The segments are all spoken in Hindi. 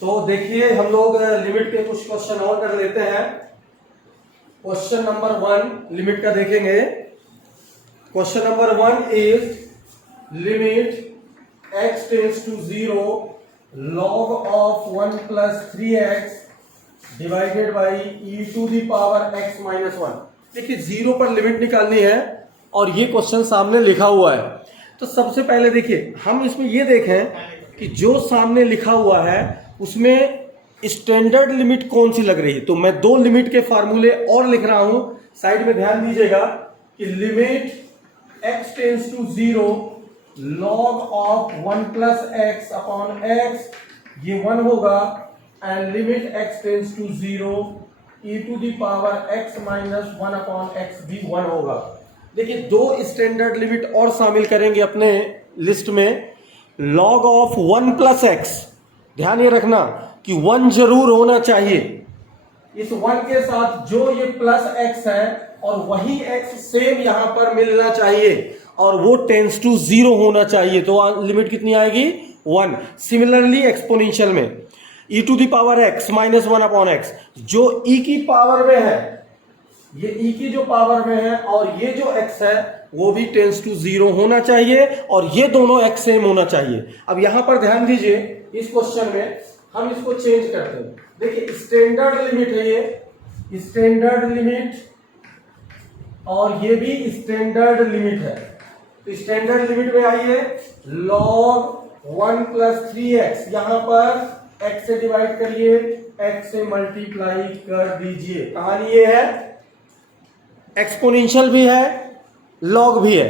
तो देखिए हम लोग लिमिट के कुछ क्वेश्चन और कर लेते हैं। क्वेश्चन नंबर 1 लिमिट का देखेंगे। Question number 1 is limit x tends to 0 log of 1 plus 3x divided by e to the power x minus 1। देखिए 0 पर लिमिट निकालनी है और ये क्वेश्चन सामने लिखा हुआ है। तो सबसे पहले देखिए हम इसमें ये देखें कि जो सामने लिखा हुआ है उसमें स्टैंडर्ड लिमिट कौन सी लग रही है। तो मैं दो लिमिट के फार्मूले और लिख रहा हूं, साइड में ध्यान दीजिएगा कि limit x tends to 0 log of 1 plus x upon x, ये 1 होगा, and limit x tends to 0 e to the power x minus 1 upon x भी 1 होगा। देखिए दो स्टैंडर्ड लिमिट और शामिल करेंगे अपने लिस्ट में। log ऑफ 1 प्लस एक्स, ध्यान ये रखना कि 1 जरूर होना चाहिए। इस 1 के साथ जो ये प्लस x है और वही x सेम यहां पर मिलना चाहिए और वो टेंस टू 0 होना चाहिए। तो लिमिट कितनी आएगी 1। सिमिलरली एक्सपोनेंशियल में e to the power x minus 1 upon x, जो e की पावर में है, ये e की जो पावर में है और ये जो x है वो भी टेंस टू 0 होना चाहिए और ये दोनों x सेम होना चाहिए। अब यहां पर ध्यान दीजिए, इस क्वेश्चन में हम इसको चेंज करते हैं। देखिए स्टैंडर्ड लिमिट है ये, स्टैंडर्ड लिमिट, और ये भी स्टैंडर्ड लिमिट है। तो स्टैंडर्ड लिमिट में आइए, log 1 प्लस 3x, यहां पर x से डिवाइड करिए, x से मल्टीप्लाई कर दीजिए। कहानी ये है, एक्सपोनेंशियल भी है log भी है,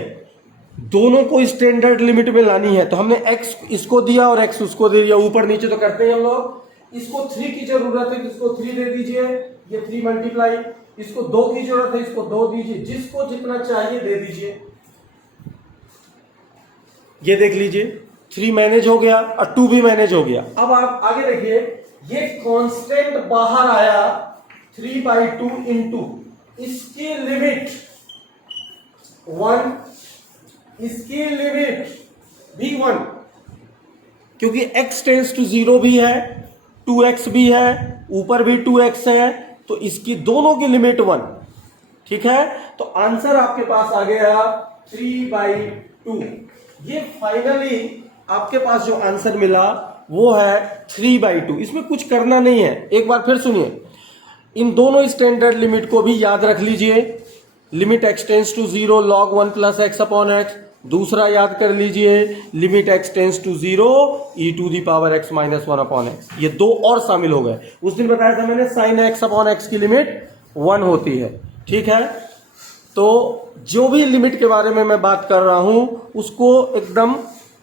दोनों को स्टैंडर्ड लिमिट में लानी है। तो हमने x इसको दिया और x उसको दे दिया, ऊपर नीचे तो करते हैं हम लोग। इसको 3 की जरूरत है, इसको 3 दे दीजिए, ये 3 मल्टीप्लाई, इसको 2 की जरूरत है, इसको 2 दीजिए, जिसको जितना चाहिए दे दीजिए। ये देख लीजिए 3 मैनेज हो गया और 2 भी मैनेज हो गया। अब आप आगे देखिए, ये कांस्टेंट बाहर आया 3/2 इंटू, इसकी लिमिट 1, इसकी लिमिट भी 1, क्योंकि x टेंस टू 0 भी है, 2x भी है, ऊपर भी 2x है, तो इसकी दोनों की लिमिट 1। ठीक है, तो आंसर आपके पास आ गया 3/2। ये फाइनली आपके पास जो आंसर मिला वो है 3/2। इसमें कुछ करना नहीं है। एक बार फिर सुनिए, इन दोनों स्टैंडर्ड लिमिट को भी याद रख लीजिए। Limit x tends to 0 log 1 plus x upon x, दूसरा याद कर लीजिए limit x tends to 0 e to the power x minus 1 upon x. ये दो और शामिल हो गए। उस दिन बताया था मैंने साइन x अपॉन एक्स की लिमिट 1 होती है। ठीक है, तो जो भी लिमिट के बारे में मैं बात कर रहा हूं उसको एकदम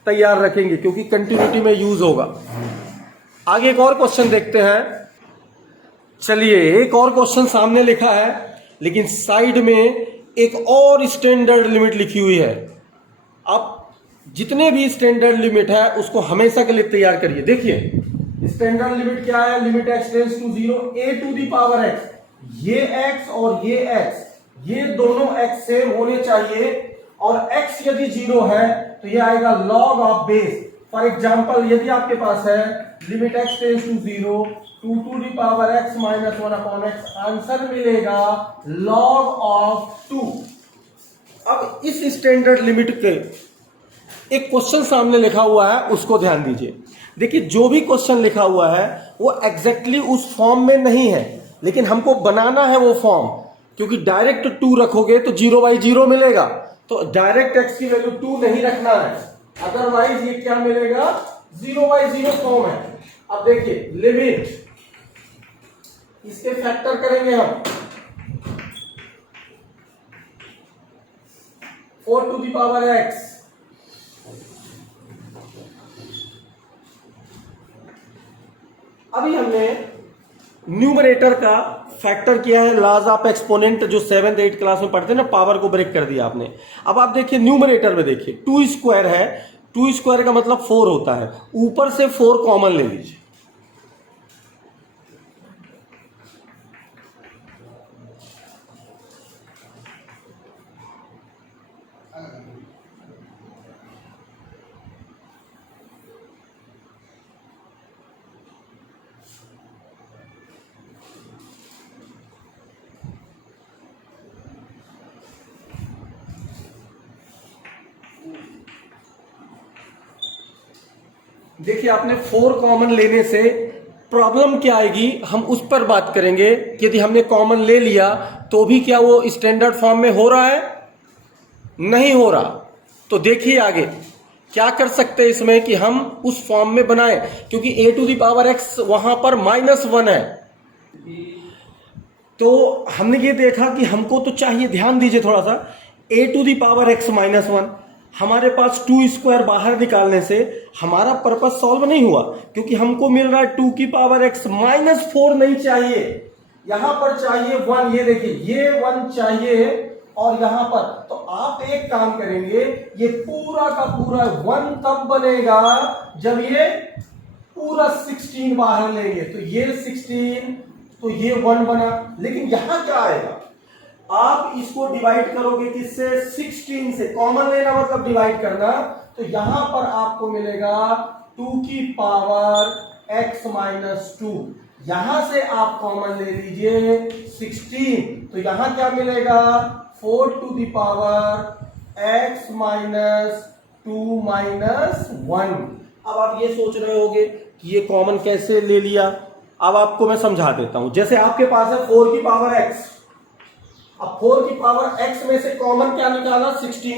तैयार रखेंगे क्योंकि कंटिन्यूटी में यूज होगा। आगे एक और क्वेश्चन देखते हैं। चलिए, एक और क्वेश्चन सामने लिखा है लेकिन साइड में एक और स्टैंडर्ड लिमिट लिखी हुई है। अब जितने भी स्टैंडर्ड लिमिट है उसको हमेशा के लिए तैयार करिए। देखिए स्टैंडर्ड लिमिट क्या है, limit x tends to 0 a to the power x, ये x और ये x, ये दोनों x सेम होने चाहिए और x यदि 0 है तो ये आएगा log of base. For example यदि आपके पास है limit x tends to 0 2 to the power x minus 1 upon x, answer मिलेगा log ऑफ 2। अब इस स्टैंडर्ड लिमिट के एक क्वेश्चन सामने लिखा हुआ है, उसको ध्यान दीजिए। देखिए जो भी क्वेश्चन लिखा हुआ है वो एग्जैक्टली उस फॉर्म में नहीं है, लेकिन हमको बनाना है वो फॉर्म, क्योंकि डायरेक्ट 2 रखोगे तो 0/0 मिलेगा। तो डायरेक्ट x की वैल्यू 2 नहीं रखना है, अदरवाइज ये क्या मिलेगा 0/0 फॉर्म है। अब देखिए लिमिट, इसके फैक्टर करेंगे हम 4 टू दी पावर x, अभी हमने न्यूमरेटर का फैक्टर किया है, लॉज ऑफ एक्सपोनेंट जो 7th 8th क्लास में पढ़ते हैं ना, पावर को ब्रेक कर दिया आपने। अब आप देखिए न्यूमरेटर में देखिए 2 स्क्वायर है, 2 स्क्वायर का मतलब 4 होता है, ऊपर से 4 कॉमन ले लीजिए। देखिए आपने 4 कॉमन लेने से प्रॉब्लम क्या आएगी हम उस पर बात करेंगे कि यदि हमने कॉमन ले लिया तो भी क्या वो स्टैंडर्ड फॉर्म में हो रहा है, नहीं हो रहा। तो देखिए आगे क्या कर सकते हैं इसमें कि हम उस फॉर्म में बनाएं, क्योंकि a to the power x वहां पर -1 है। तो हमने ये देखा कि हमको तो चाहिए, ध्यान दीजिए थोड़ा सा, a to the power x -1, हमारे पास 2 स्क्वायर बाहर निकालने से हमारा पर्पस सॉल्व नहीं हुआ, क्योंकि हमको मिल रहा है 2 की पावर x -4 नहीं चाहिए, यहां पर चाहिए 1। ये देखिए ये 1 चाहिए और यहां पर, तो आप एक काम करेंगे, ये पूरा का पूरा 1 तब बनेगा जब ये पूरा 16 बाहर लेंगे, तो ये 16, तो ये 1 बना। लेकिन यहां क्या आएगा, आप इसको डिवाइड करोगे किससे, 16 से, कॉमन लेना मतलब डिवाइड करना, तो यहां पर आपको मिलेगा 2 की पावर x -2, यहां से आप कॉमन ले लीजिए 16, तो यहां क्या मिलेगा 4 टू द पावर x -2 -1। अब आप ये सोच रहे होंगे कि ये कॉमन कैसे ले लिया, अब आपको मैं समझा देता हूं। जैसे आपके पास है 4 की पावर x, अब 4 की पावर x में से कॉमन क्या निकाला 16,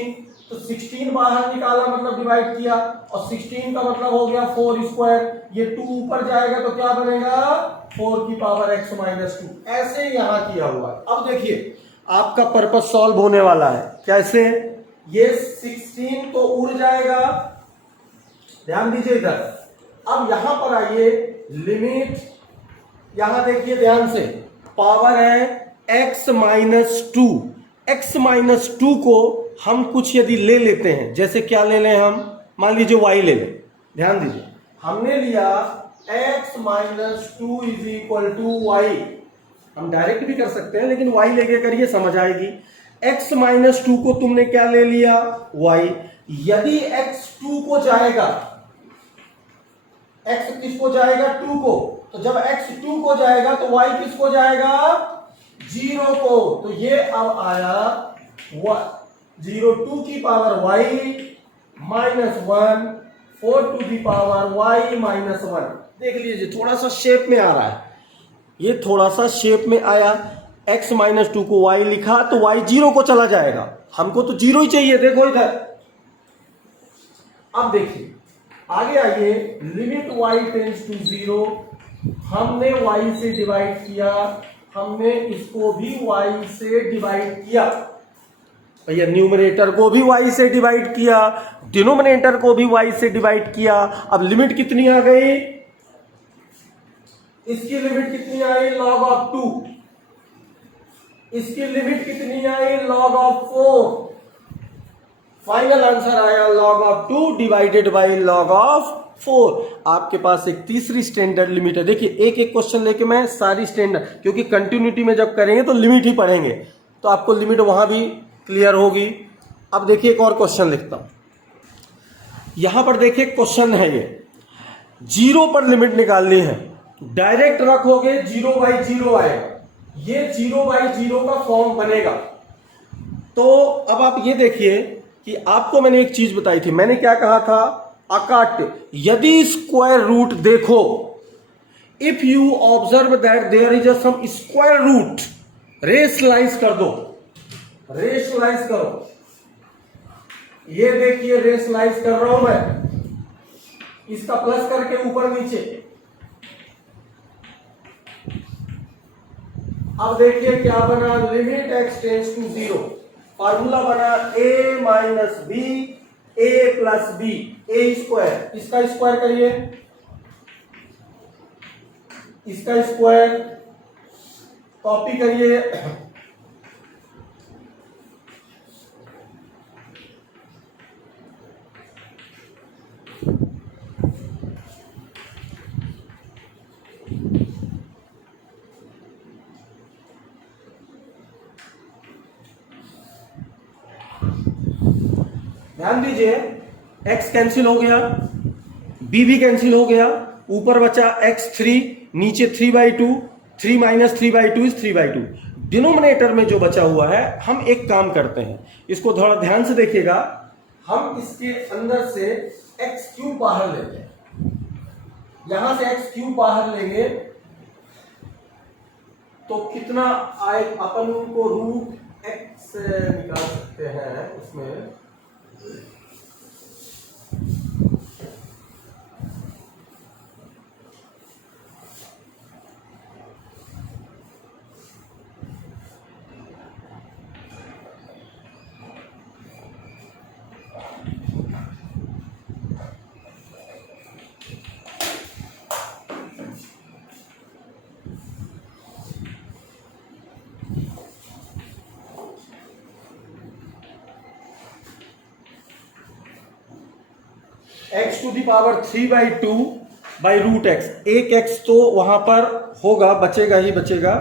तो 16 बाहर निकाला मतलब डिवाइड किया, और 16 का मतलब हो गया 4 स्क्वायर, ये 2 ऊपर जाएगा तो क्या बनेगा 4 की पावर x -2। ऐसे यहां किया हुआ है। अब देखिए आपका पर्पस सॉल्व होने वाला है, कैसे, ये 16 तो उड़ जाएगा, ध्यान दीजिए इधर। अब यहां पर आइए, लिमिट, यहां देखिए ध्यान से, पावर है x -2, x -2 को हम कुछ यदि ले लेते हैं, जैसे क्या ले लें हम, मान लीजिए y ले लें, ध्यान दीजिए हमने लिया x -2 = y, हम डायरेक्ट भी कर सकते हैं लेकिन y लेके करिए समझ आएगी। x -2 को तुमने क्या ले लिया y, यदि x 2 को जाएगा, x किसको जाएगा 2 को, तो जब x 2 को जाएगा तो y किसको जाएगा 0 को, तो ये अब आया 0 2 की power y -1 4 to the power y -1। देख लीजिए थोड़ा सा शेप में आ रहा है, ये थोड़ा सा शेप में आया, x -2 को y लिखा तो y 0 को चला जाएगा, हमको तो 0 ही चाहिए, देखो इधर। अब देखिए आगे आइए, लिमिट y टेंड्स टू 0, हमने y से डिवाइड किया, हमने इसको भी y से डिवाइड किया, भैया न्यूमरेटर को भी y से डिवाइड किया, डिनोमिनेटर को भी y से डिवाइड किया। अब लिमिट कितनी आ गई, इसकी लिमिट कितनी आई log of 2, इसकी लिमिट कितनी आई log of 4, फाइनल आंसर आया log of 2 divided by log of 4। आपके पास एक तीसरी स्टैंडर्ड लिमिट है। देखिए एक एक क्वेश्चन लेके मैं सारी स्टैंडर्ड, क्योंकि कंटिन्यूटी में जब करेंगे तो लिमिट ही पढ़ेंगे, तो आपको लिमिट वहां भी क्लियर होगी। अब देखिए एक और क्वेश्चन लिखता हूं, यहां पर देखिए क्वेश्चन है ये, 0 पर लिमिट निकालनी है, डायरेक्ट रखोगे 0/0 आएगा, ये 0/0 का फॉर्म बनेगा। तो अब आप ये देखिए कि आपको मैंने एक चीज बताई थी, मैंने क्या कहा था, अकाट, यदि स्क्वायर रूट देखो, if you observe that there is some square root, rationalise कर दो, रेशनलाइज करो, ये देखिए रेशनलाइज कर रहा हूं मैं, इसका प्लस करके ऊपर नीचे। अब देखिए क्या बना, limit x tends to 0, formula बना a - b a + b a square, इसका स्क्वायर करिए, इसका स्क्वायर कॉपी करिए, ध्यान दीजिए x कैंसिल हो गया, b भी कैंसिल हो गया, ऊपर बचा x3, नीचे 3/2, 3 - 3/2 इज 3/2। डिनोमिनेटर में जो बचा हुआ है, हम एक काम करते हैं, इसको थोड़ा ध्यान से देखिएगा, हम इसके अंदर से x³ बाहर लेते हैं, यहां से एक्स क्यूब बाहर लेंगे तो कितना आए, अपन को रूट एक्स निकाल सकते हैं उसमें। X to the power 3/2 by root x, एक एक्स तो वहां पर होगा, बचेगा ही बचेगा।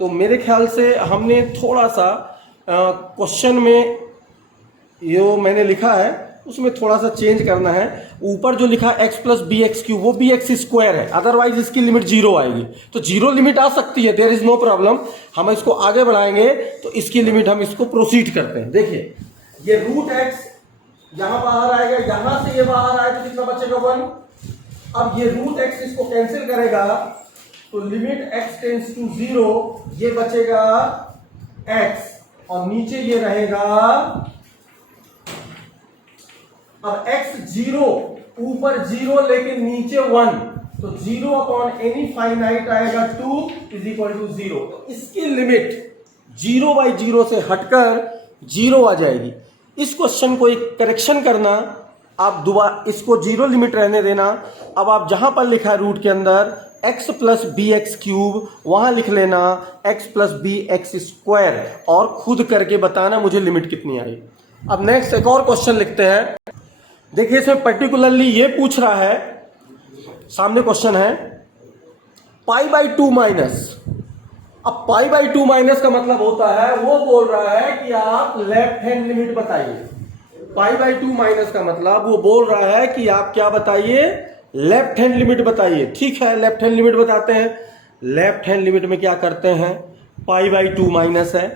तो मेरे ख्याल से हमने थोड़ा सा क्वेश्चन में जो मैंने लिखा है उसमें थोड़ा सा चेंज करना है। ऊपर जो लिखा x plus b x cube वो बी एक्स स्क्वायर है, अदरवाइज इसकी लिमिट जीरो आएगी। तो जीरो लिमिट आ सकती है, देयर इज नो प्रॉब्लम। हम इसको आगे बढ़ाएंगे तो इसकी लिमिट हम इसको प्रोसीड करते हैं। देखिए ये रूट एक्स यहां बाहर आएगा, यहां से ये बाहर आए तो कितना बचेगा 1। अब ये रूट एक्स इसको कैंसिल करेगा तो लिमिट एक्स टेंस टू 0, ये बचेगा एक्स और नीचे ये रहेगा। अब x 0, ऊपर 0 लेकिन नीचे 1, तो 0 अपॉन एनी फाइनाइट आएगा 2 इज इक्वल टू 0। तो इसकी लिमिट 0/0 से हटकर 0 आ जाएगी। इस क्वेश्चन को एक करेक्शन करना, आप दोबारा इसको 0 लिमिट रहने देना। अब आप जहां पर लिखा है रूट के अंदर x plus b x cube, वहां लिख लेना x plus b x square और खुद करके बताना मुझे लिमिट कितनी आई। अब नेक्स्ट एक और क्वेश्चन लिखते हैं। देखिए इसमें पर्टिकुलरली ये पूछ रहा है, सामने क्वेश्चन है π/2 माइनस। अब π/2 माइनस का मतलब होता है, वो बोल रहा है कि आप लेफ्ट हैंड लिमिट बताइए। π/2 माइनस का मतलब वो बोल रहा है कि आप क्या बताइए, लेफ्ट हैंड लिमिट बताइए। ठीक है, लेफ्ट हैंड लिमिट बताते हैं। लेफ्ट हैंड लिमिट में क्या करते हैं, π/2 माइनस है,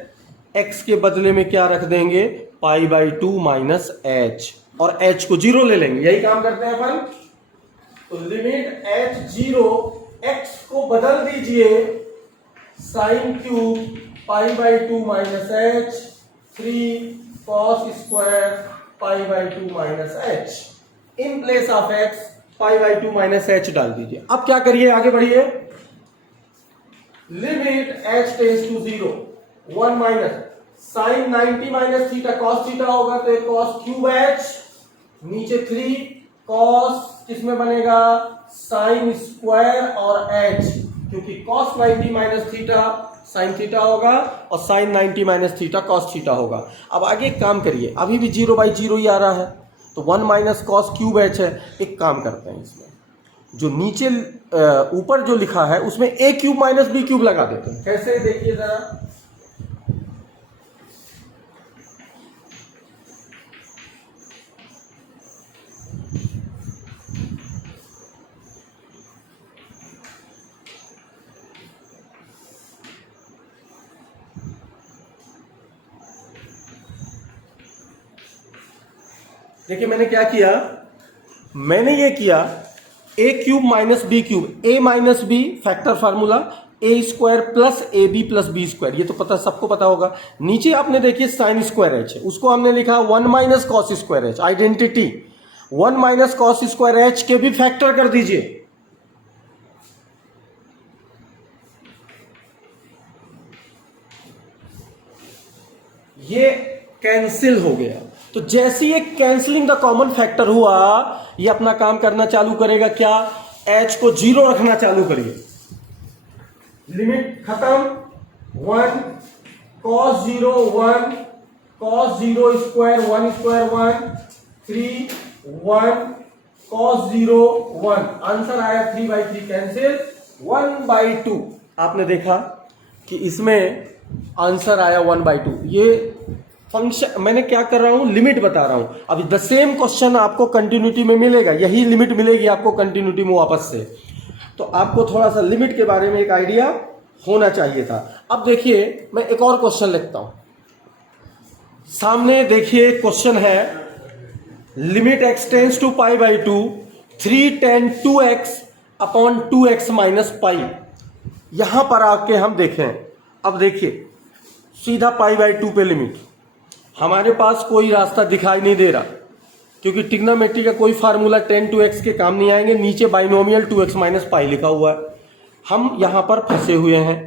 x के बदले में क्या रख देंगे, π/2 माइनस h, और h को 0 ले लेंगे। यही काम करते हैं अपन। तो लिमिट h 0, x को बदल दीजिए sine cube π/2 minus h 3 cos square π/2 minus h। In place of x π/2 minus h डाल दीजिए। अब क्या करिए, आगे बढ़िए। Limit h tends to 0, 1 minus sine 90 minus theta cos theta होगा तो एक कॉस क्यूब h, नीचे 3 कॉस किसमें बनेगा, साइन स्क्वायर और h, क्योंकि cos 90 minus theta sine theta होगा और sine 90 minus theta cos theta होगा। अब आगे एक काम करिए, अभी भी 0/0 ही आ रहा है तो 1 माइनस कॉस क्यूब h है। एक काम करते हैं, इसमें जो नीचे ऊपर जो लिखा है उसमें a cube minus b cube लगा देते हैं। कैसे, देखिए जरा। देखिए मैंने क्या किया, मैंने ये किया a cube minus b cube, a minus b factor formula, a square plus a b plus b square, ये तो पता सबको पता होगा। नीचे आपने देखिए साइन स्क्वायर एच है, उसको हमने लिखा 1 minus cos square H, identity 1 minus cos square H के भी फैक्टर कर दीजिए। ये कैंसिल हो गया। तो जैसे ये कैंसलिंग द कॉमन फैक्टर हुआ, ये अपना काम करना चालू करेगा। क्या, h को 0 रखना चालू करिए। लिमिट खत्म, 1 cos 0 1 cos 0 square 1 square 1 3 1 cos 0 1, answer आया 3/3 कैंसिल 1/2। आपने देखा कि इसमें आंसर आया 1/2। ये फंक्शन मैंने क्या कर रहा हूं, लिमिट बता रहा हूं। अभी द सेम क्वेश्चन आपको कंटिन्यूटी में मिलेगा, यही लिमिट मिलेगी आपको कंटिन्यूटी में वापस से। तो आपको थोड़ा सा लिमिट के बारे में एक आइडिया होना चाहिए था। अब देखिए मैं एक और क्वेश्चन लिखता हूं। सामने देखिए क्वेश्चन है, limit x tends to π/2 3 tan 2x upon 2x minus pi. यहां पर आके हम देखें, अब देखिए सीधा पाई बाई 2 पे लिमिट, हमारे पास कोई रास्ता दिखाई नहीं दे रहा क्योंकि ट्रिग्नोमेट्री का कोई फार्मूला tan 2x के काम नहीं आएंगे। नीचे बाइनोमियल 2x माइनस पाई लिखा हुआ है, हम यहां पर फंसे हुए हैं,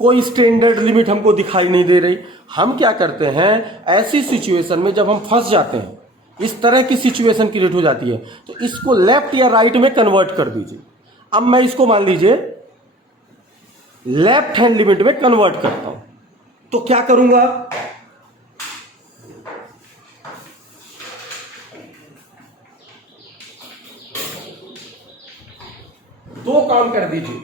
कोई स्टैंडर्ड लिमिट हमको दिखाई नहीं दे रही। हम क्या करते हैं, ऐसी सिचुएशन में जब हम फंस जाते हैं, इस तरह की सिचुएशन क्रिएट हो जाती है, तो इसको लेफ्ट या राइट में कन्वर्ट कर दीजिए। अब मैं इसको मान लीजिए लेफ्ट हैंड लिमिट में कन्वर्ट करता हूं, तो क्या करूंगा, दो काम कर दीजिए।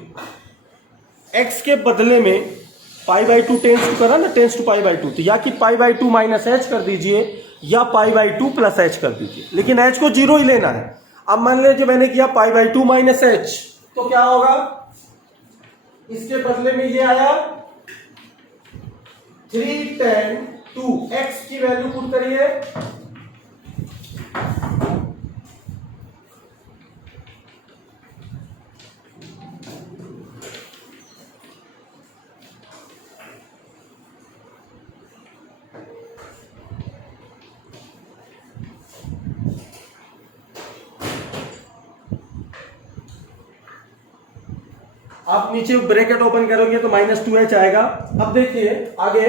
x के बदले में पाई बाई 2 टेंस टू करा ना, टेंस टू पाई बाई 2, तो या कि पाई बाई 2 माइनस एच कर दीजिए या पाई बाई 2 प्लस एच कर दीजिए, लेकिन h को 0 ही लेना है। अब मान लीजिए मैंने किया पाई बाई 2 माइनस एच, तो क्या होगा, इसके बदले में ये आया 3 tan 2, x की वैल्यू पुट करिए, आप नीचे ब्रैकेट ओपन करोगे तो -2h आएगा। अब देखिए आगे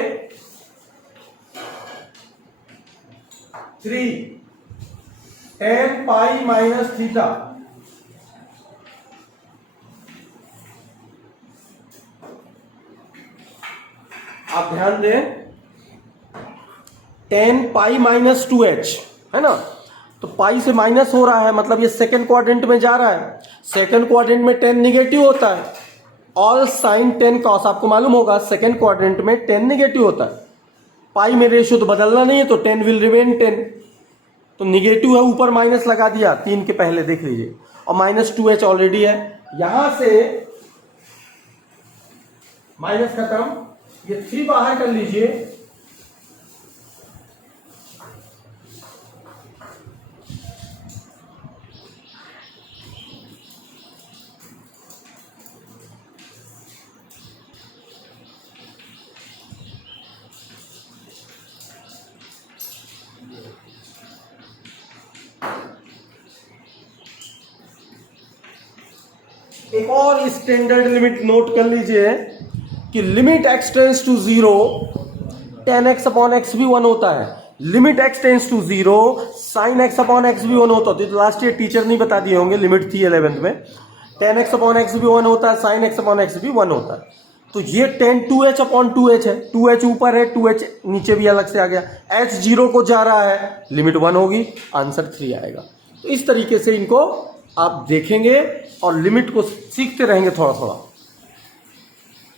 3 tan पाई माइनस थीटा, आप ध्यान दें tan पाई माइनस 2h है ना, तो पाई से माइनस हो रहा है, मतलब ये सेकेंड क्वाड्रेंट में जा रहा है। सेकेंड क्वाड्रेंट में tan निगेटिव होता है, ऑल साइन tan कॉस आपको मालूम होगा, सेकेंड क्वाड्रेंट में tan निगेटिव होता है। पाई में रेशियो तो बदलना नहीं है, तो tan विल रिमेन 10, तो निगेटिव है, ऊपर माइनस लगा दिया 3 के पहले, देख लीजिए, और -2h ऑलरेडी है, यहां से माइनस खत्म, ये 3 बाहर कर लीजिए, एक और स्टैंडर्ड लिमिट नोट कर लीजिए कि limit x tends to 0 tan x upon x भी 1 होता है, limit x tends to 0 sin x upon x भी 1 होता है। तो लास्ट ईयर टीचर नहीं बता दिए होंगे, लिमिट थी 11th में, tan x अपॉन x भी 1 होता है, sin x अपॉन x भी 1 होता है। तो ये tan 2h अपॉन 2h है, 2h ऊपर है, 2h नीचे भी अलग से आ गया, h 0 को जा रहा है, लिमिट 1 होगी, आंसर 3 आएगा। तो इस तरीके से इनको आप देखेंगे और लिमिट को सीखते रहेंगे थोड़ा थोड़ा।